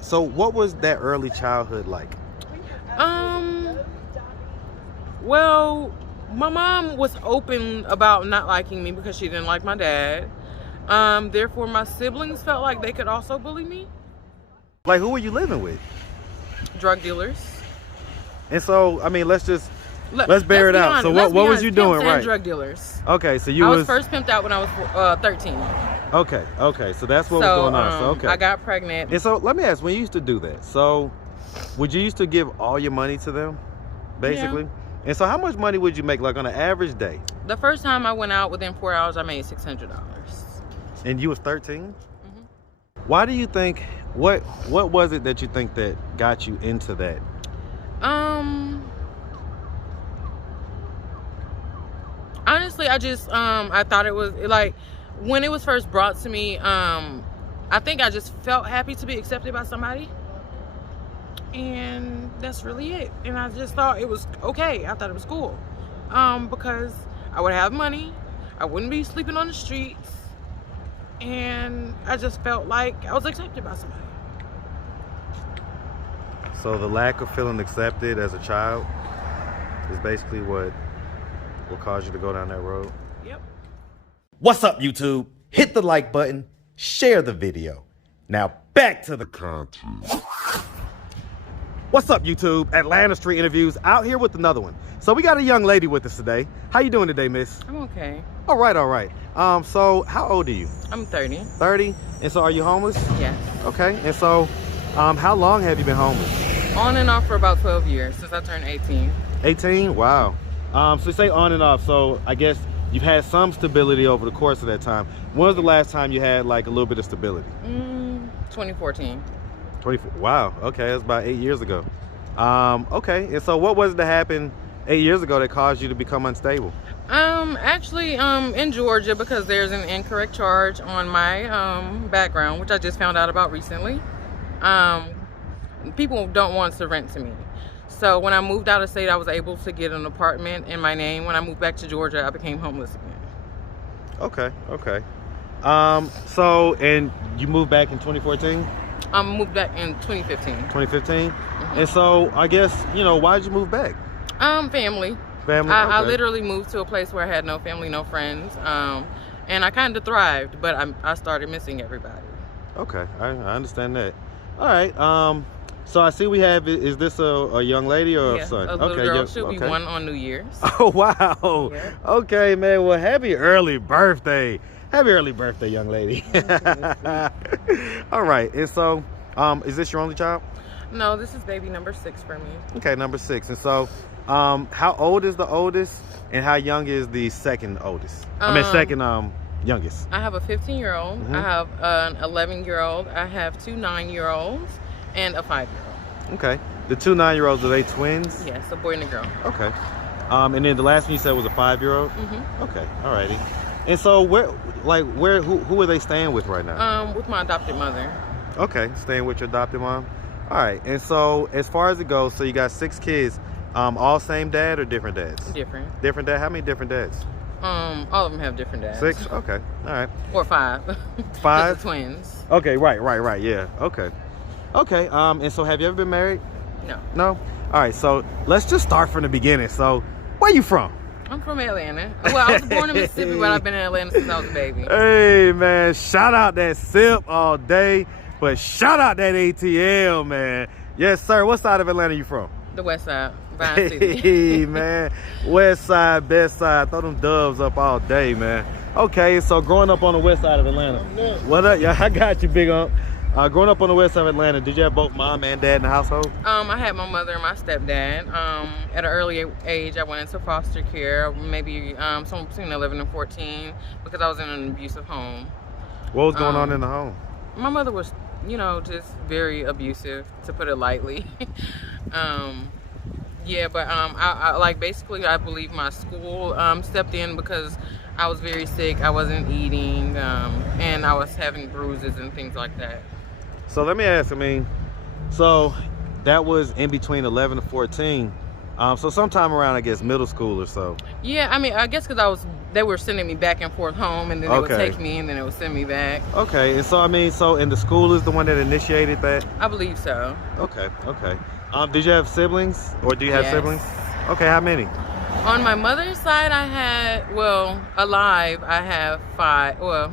So what was that early childhood like? Well, my mom was open about not liking me because she didn't like my dad. Therefore, my siblings felt like they could also bully me. Like, who were you living with? Drug dealers. And so, I mean, let's bear it out. So what was you doing, right? Drug dealers. Okay, so I was first pimped out when I was 13. Okay, so that's what was going on. So, okay. I got pregnant. And so let me ask, when you used to do that, so would you used to give all your money to them, basically? Yeah. And so how much money would you make, like, on an average day? The first time I went out, within 4 hours, I made $600. And you was 13? Mm-hmm. Why do you think, what was it that you think that got you into that? Honestly, I just, I thought it was, like, when it was first brought to me, I think I just felt happy to be accepted by somebody. And that's really it. And I just thought it was okay. I thought it was cool. Because I would have money. I wouldn't be sleeping on the streets. And I just felt like I was accepted by somebody. So the lack of feeling accepted as a child is basically what caused you to go down that road? Yep. What's up, YouTube? Hit the like button, share the video. Now back to the content. What's up, YouTube? Atlanta Street Interviews out here with another one. So we got a young lady with us today. How you doing today, miss? I'm okay. All right. So how old are you? I'm 30. 30? And so are you homeless? Yes. Okay. And so how long have you been homeless? On and off for about 12 years, since I turned 18. 18? Wow. So say on and off. So I guess you've had some stability over the course of that time. When was the last time you had like a little bit of stability? 2014. 24. Wow. Okay, that's about 8 years ago. Okay. And so what was it that happened 8 years ago that caused you to become unstable? Actually, in Georgia, because there's an incorrect charge on my background, which I just found out about recently. People don't want to rent to me. So when I moved out of state, I was able to get an apartment in my name. When I moved back to Georgia, I became homeless again. Okay. So, and you moved back in 2014? I moved back in 2015. 2015? And so, I guess, why did you move back? Family. Family? I Okay. literally moved to a place where I had no family, no friends. And I kind of thrived, but I started missing everybody. Okay, I understand that. All right. So I see we have, is this a young lady or a son? A little girl. She'll be 1 on New Year's. Oh, wow. Yeah. Okay, man. Well, happy early birthday. Happy early birthday, young lady. All right. And so, is this your only child? No, this is baby number 6 for me. Okay, number 6. And so, how old is the oldest and how young is the second oldest? Second youngest. I have a 15-year-old. I have an 11-year-old. I have 2 9-year-olds and a 5-year-old. Okay. The 2 9-year-olds, are they twins? Yes, a boy and a girl. Okay. And then the last one you said was a 5-year-old? Okay. All righty. And so who are they staying with right now? With my adopted mother. Okay, staying with your adopted mom. All right. And so as far as it goes, so you got 6 kids, all same dad or different dads? Different. Different dad? How many different dads? All of them have different dads. 6? Okay. All right. Or 5. 5? The twins. Okay, right. Yeah. Okay. And so have you ever been married? No. No? All right, so let's just start from the beginning. So where you from? I'm from Atlanta. Well, I was born in Mississippi, but I've been in Atlanta since I was a baby. Hey, man, shout out that SIP all day, but shout out that ATL, man. Yes, sir. What side of Atlanta you from? The west side, Vine City. Hey, man. West side, best side. Throw them doves up all day, man. Okay, so growing up on the west side of Atlanta. What up? Yeah, I got you, big ump. Growing up on the west side of Atlanta, did you have both mom and dad in the household? I had my mother and my stepdad. At an early age, I went into foster care, maybe somewhere between 11 and 14, because I was in an abusive home. What was going on in the home? My mother was, just very abusive, to put it lightly. Yeah, but I believe my school stepped in because I was very sick. I wasn't eating, and I was having bruises and things like that. So let me ask, so that was in between 11 and 14. So sometime around, I guess, middle school or so. Yeah, I guess because I was they were sending me back and forth home, and then they would Okay. take me, and then they would send me back. Okay, and so I mean, and the school is the one that initiated that. I believe so. Okay. Did you have siblings, or do you have Yes. siblings? Okay, how many? On my mother's side, I had, well, alive, I have 5. Well,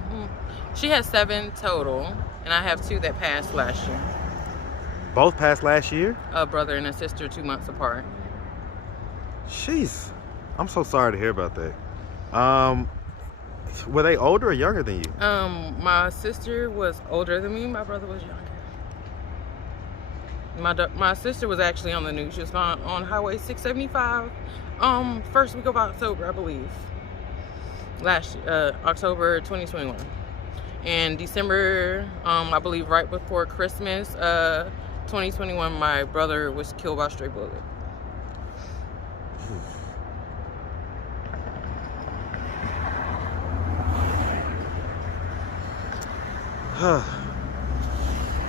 she has 7 total, and I have 2 that passed last year. Both passed last year? A brother and a sister, 2 months apart. Jeez, I'm so sorry to hear about that. Were they older or younger than you? My sister was older than me. My brother was younger. My sister was actually on the news. She was found on Highway 675. First week of October, I believe. October 2021. And December, I believe right before Christmas, 2021, my brother was killed by a stray bullet.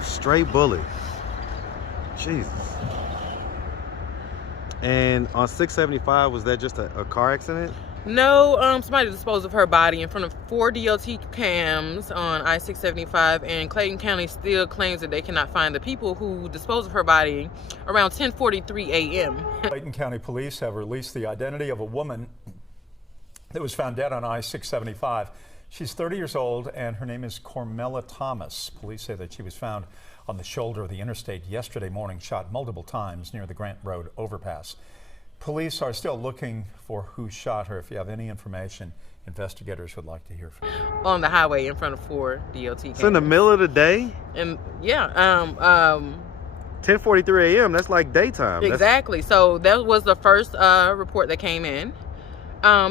Stray bullet. Jesus. And on 675, was that just a car accident? No, somebody disposed of her body in front of 4 DOT cams on I-675, and Clayton County still claims that they cannot find the people who disposed of her body around 10:43 a.m. Clayton County Police have released the identity of a woman that was found dead on I-675. She's 30 years old, and her name is Cormella Thomas. Police say that she was found on the shoulder of the interstate yesterday morning, shot multiple times near the Grant Road overpass. Police are still looking for who shot her. If you have any information, investigators would like to hear from you. On the highway in front of 4 DOT cams. It's in the middle of the day? And yeah, 10:43 a.m. That's like daytime. exactly. So that was the first report that came in.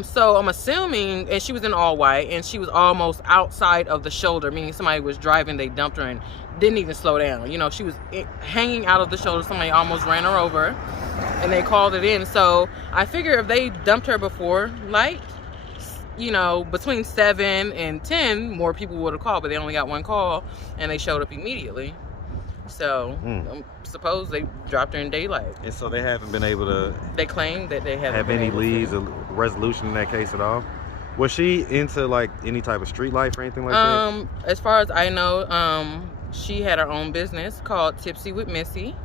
So I'm assuming, and she was in all white, and she was almost outside of the shoulder, meaning somebody was driving, they dumped her and didn't even slow down. You know, she was hanging out of the shoulder, somebody almost ran her over, and they called it in. So I figure if they dumped her before light, you know, between 7 and 10, more people would have called, but they only got 1 call, and they showed up immediately. So suppose they dropped her in daylight. And so they haven't been able to They claim that they haven't have been any able leads to. or resolution in that case at all. Was she into like any type of street life or anything like that? As far as I know, she had her own business called Tipsy with Missy.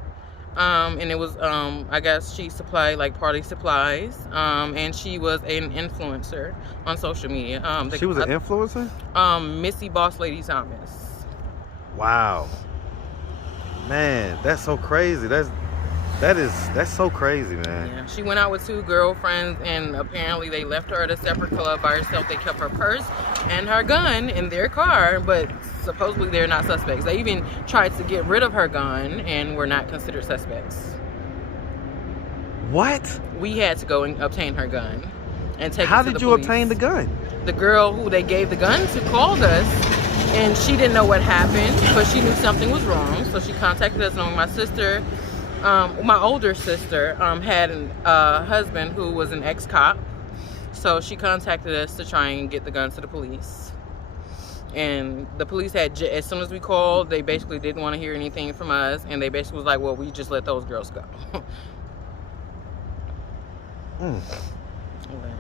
And it was, I guess she supplied like party supplies. And she was an influencer on social media. She was an influencer? Missy Boss Lady Thomas. Wow. Man, that's so crazy. That's so crazy, man. Yeah, she went out with 2 girlfriends, and apparently they left her at a separate club by herself. They kept her purse and her gun in their car, but supposedly they're not suspects. They even tried to get rid of her gun and were not considered suspects. What? We had to go and obtain her gun and take How it to did the you police. obtain the gun? The girl who they gave the gun to called us, and she didn't know what happened, but she knew something was wrong, so she contacted us. Knowing my sister, my older sister, had a husband who was an ex-cop, so she contacted us to try and get the gun to the police. And the police had, as soon as we called, they basically didn't want to hear anything from us, and they basically was like, well, we just let those girls go.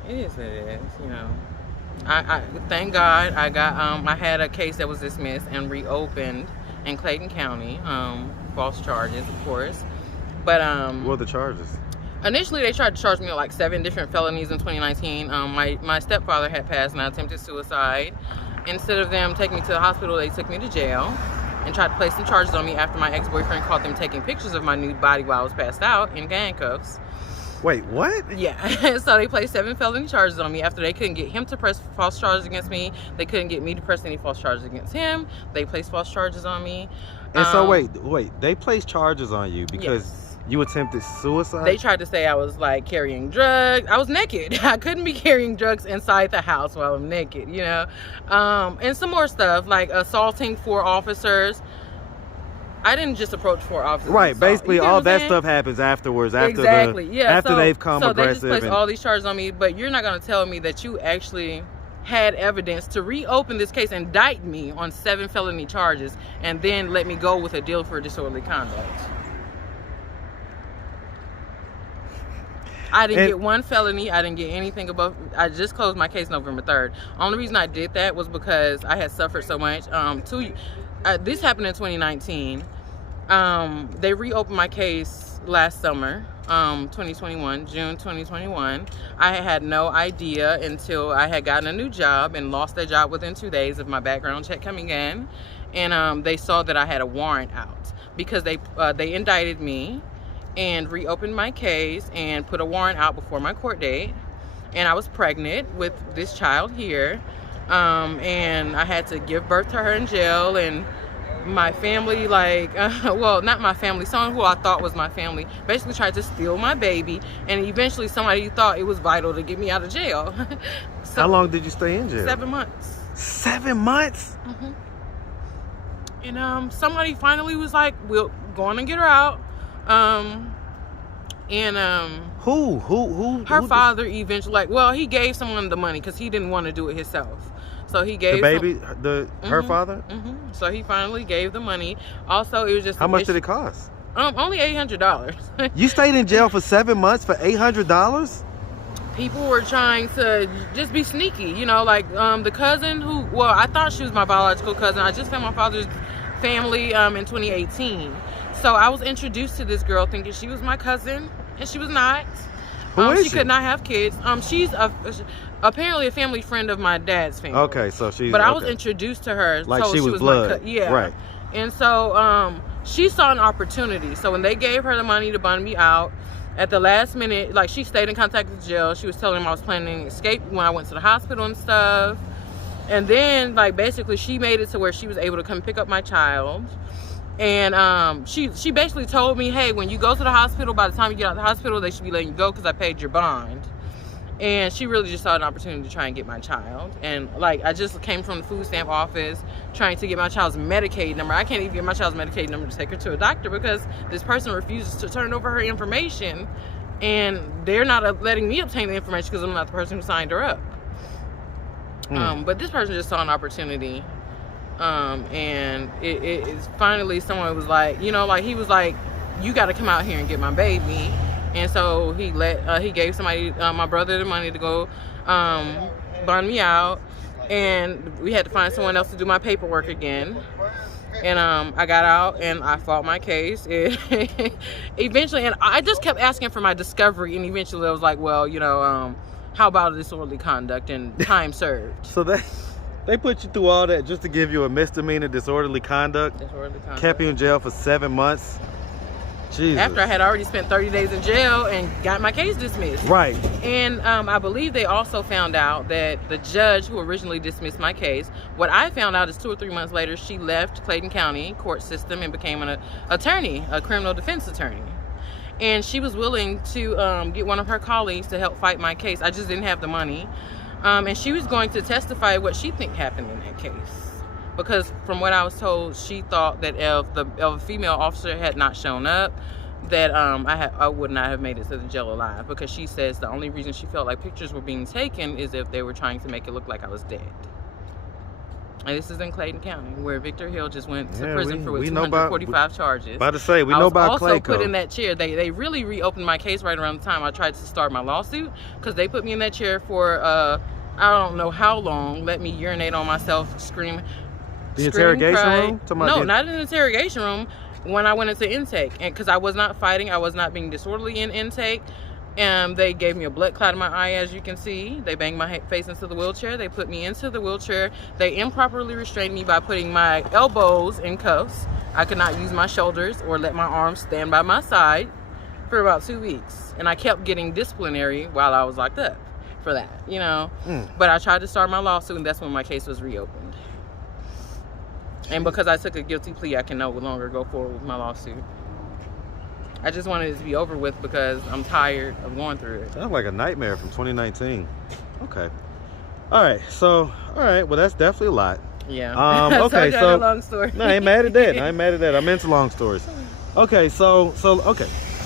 It is what it is, you know. I thank God I had a case that was dismissed and reopened in Clayton County, false charges, of course. But What are the charges? initially they tried to charge me with like 7 different felonies in 2019. My stepfather had passed and I attempted suicide. Instead of them taking me to the hospital, they took me to jail and tried to place some charges on me after my ex-boyfriend caught them taking pictures of my nude body while I was passed out in handcuffs. Wait, what? Yeah, so they placed 7 felony charges on me after they couldn't get him to press false charges against me. They couldn't get me to press any false charges against him. They placed false charges on me. And so wait, they placed charges on you because Yes. you attempted suicide? They tried to say I was like carrying drugs. I was naked. I couldn't be carrying drugs inside the house while I'm naked, you know. And some more stuff like assaulting 4 officers. I didn't just approach 4 officers. Right, basically You get what all I'm that saying? stuff happens afterwards. After So they've come so aggressive. they just placed and- all these charges on me, but you're not going to tell me that you actually had evidence to reopen this case, indict me on 7 felony charges, and then let me go with a deal for disorderly conduct. I didn't get one felony. I didn't get anything above. I just closed my case November 3rd. Only reason I did that was because I had suffered so much. This happened in 2019. They reopened my case last summer, 2021, June 2021. I had no idea until I had gotten a new job and lost that job within 2 days of my background check coming in. And they saw that I had a warrant out because they indicted me and reopened my case and put a warrant out before my court date. And I was pregnant with this child here. And I had to give birth to her in jail, and my family, well, not my family, someone who I thought was my family basically tried to steal my baby, and eventually somebody thought it was vital to get me out of jail. So, how long did you stay in jail? 7 months. 7 months? Mm-hmm. And somebody finally was like, we'll go on and get her out. Who? Her father eventually, he gave someone the money because he didn't want to do it himself. So he gave the baby, her father. Mm-hmm. So he finally gave the money. Also, it was just how much did it cost? Only $800. You stayed in jail for 7 months for $800? People were trying to just be sneaky, the cousin who, I thought she was my biological cousin. I just found my father's family in 2018. So I was introduced to this girl thinking she was my cousin, and she was not. Who is she could not have kids. She's apparently a family friend of my dad's family. Okay, so she's. But I was introduced to her, like she was blood. Yeah, right. And so she saw an opportunity. So when they gave her the money to bund me out, at the last minute, she stayed in contact with the jail. She was telling them I was planning to escape when I went to the hospital and stuff. And then, basically, she made it to where she was able to come pick up my child. And she basically told me, hey, when you go to the hospital, by the time you get out of the hospital, they should be letting you go because I paid your bond. And she really just saw an opportunity to try and get my child. And I just came from the food stamp office trying to get my child's Medicaid number. I can't even get my child's Medicaid number to take her to a doctor because this person refuses to turn over her information. And they're not letting me obtain the information because I'm not the person who signed her up. But this person just saw an opportunity. And it is finally someone was like, he was like, you got to come out here and get my baby. And so he gave somebody, my brother, the money to go bond me out. And we had to find someone else to do my paperwork again. And I got out and I fought my case. Eventually, and I just kept asking for my discovery. And eventually I was like, well, how about disorderly conduct and time served? So they put you through all that just to give you a misdemeanor, disorderly conduct. Kept you in jail for 7 months. Jesus. After I had already spent 30 days in jail and got my case dismissed. Right. And I believe they also found out that the judge who originally dismissed my case, what I found out is 2 or 3 months later, she left Clayton County court system and became an attorney, a criminal defense attorney. And she was willing to get one of her colleagues to help fight my case. I just didn't have the money. And she was going to testify what she think happened in that case. Because from what I was told, she thought that if a female officer had not shown up, that I would not have made it to the jail alive. Because she says the only reason she felt like pictures were being taken is if they were trying to make it look like I was dead. And this is in Clayton County, where Victor Hill just went to prison for 245 charges. About to say, we know about Clayco. I was also put in that chair. They really reopened my case right around the time I tried to start my lawsuit, because they put me in that chair for I don't know how long. Let me urinate on myself, scream. The interrogation room? No, not in the interrogation room. When I went into intake, and because I was not fighting, I was not being disorderly in intake. And they gave me a blood clot in my eye, as you can see. They banged my face into the wheelchair. They put me into the wheelchair. They improperly restrained me by putting my elbows in cuffs. I could not use my shoulders or let my arms stand by my side for about 2 weeks. And I kept getting disciplinary while I was locked up for that, But I tried to start my lawsuit, and that's when my case was reopened. And because I took a guilty plea, I can no longer go forward with my lawsuit. I just wanted it to be over with because I'm tired of going through it. Sounds like a nightmare from 2019. Okay. All right. Well, that's definitely a lot. Yeah. Okay. So long story. No, I ain't mad at that. I'm into long stories. Okay. So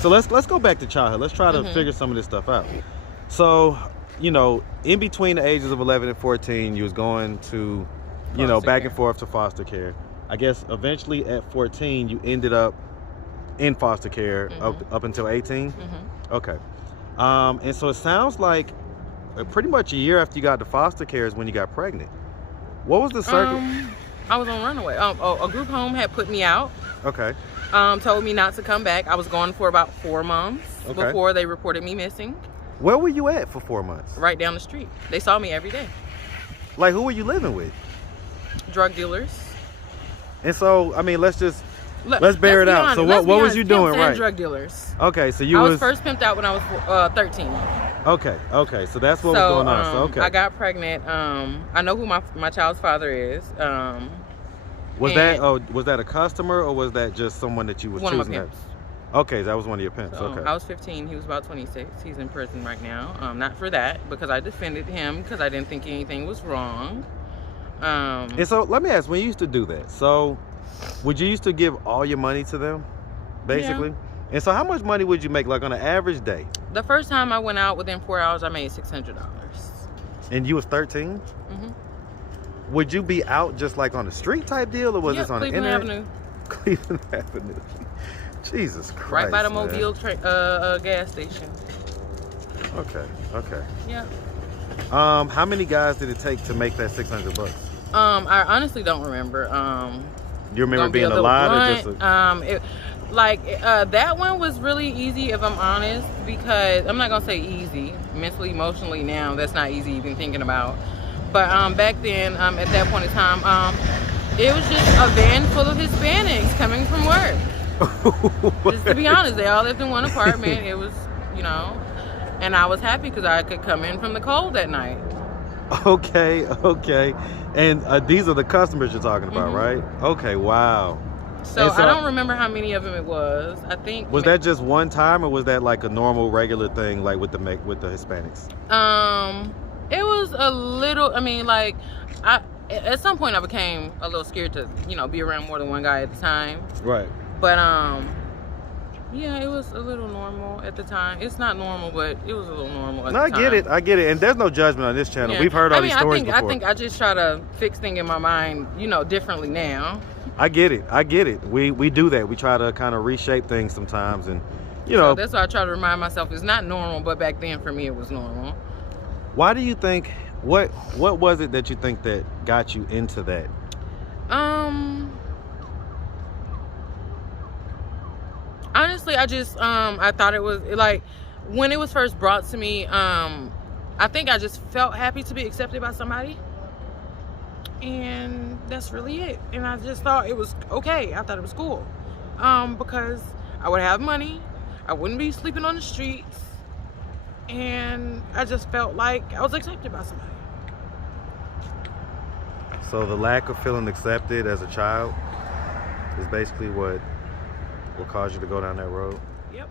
let's go back to childhood. Let's try to figure some of this stuff out. So, in between the ages of 11 and 14, you was going to, back and forth to foster care. I guess eventually at 14, you ended up in foster care up until 18. Okay. And so it sounds like pretty much a year after you got the foster care is when you got pregnant. What was the circle? I was on runaway. A group home had put me out. Okay. Told me not to come back. I was gone for about 4 months before they reported me missing. Where were you at for 4 months? Right down the street. They saw me every day. Like, who were you living with? Drug dealers. And so, I mean, let's bear it out. So what was you doing, Pimps and right? drug dealers. Okay, so I was first pimped out when I was 13. Okay, so that's what was going on. So, okay. I got pregnant. I know who my child's father is. Was that a customer or was that just someone that you was choosing? One of my pimps. Okay, that was one of your pimps. So, okay. I was 15. He was about 26. He's in prison right now. Not for that, because I defended him because I didn't think anything was wrong. And so let me ask, when you used to do that, so would you used to give all your money to them, basically? Yeah. And so how much money would you make, like on an average day? The first time I went out, within 4 hours, I made $600. And you was 13? Mm-hmm. Would you be out just like on the street type deal, or was this on the internet? Avenue. Cleveland Avenue. Jesus Christ. Right by the Mobile gas station. Okay. Yeah. How many guys did it take to make that $600? I honestly don't remember. You remember being a lot or just that one was really easy, if I'm honest, because I'm not gonna say easy. Mentally, emotionally now, that's not easy even thinking about. But back then, at that point in time, it was just a van full of Hispanics coming from work. Just to be honest, they all lived in one apartment. It was, and I was happy because I could come in from the cold at night. Okay. And these are the customers you're talking about, right? Okay, wow. So I don't remember how many of them it was. I think. Was that just one time, or was that like a normal, regular thing, like with the Hispanics? It was a little. I mean, like, at some point I became a little scared to, be around more than one guy at the time. Right. But yeah, it was a little normal at the time. It's not normal, but it was a little normal at the time. I get it. And there's no judgment on this channel. Yeah. We've heard all these stories before. I think I just try to fix things in my mind, differently now. I get it. We do that. We try to kind of reshape things sometimes, and So that's why I try to remind myself it's not normal, but back then for me it was normal. Why do you think? What was it that you think that got you into that? Honestly, I just I thought it was like when it was first brought to me. I think I just felt happy to be accepted by somebody. And that's really it. And I just thought it was okay. I thought it was cool. Because I would have money. I wouldn't be sleeping on the streets. And I just felt like I was accepted by somebody. So the lack of feeling accepted as a child is basically what caused you to go down that road? Yep.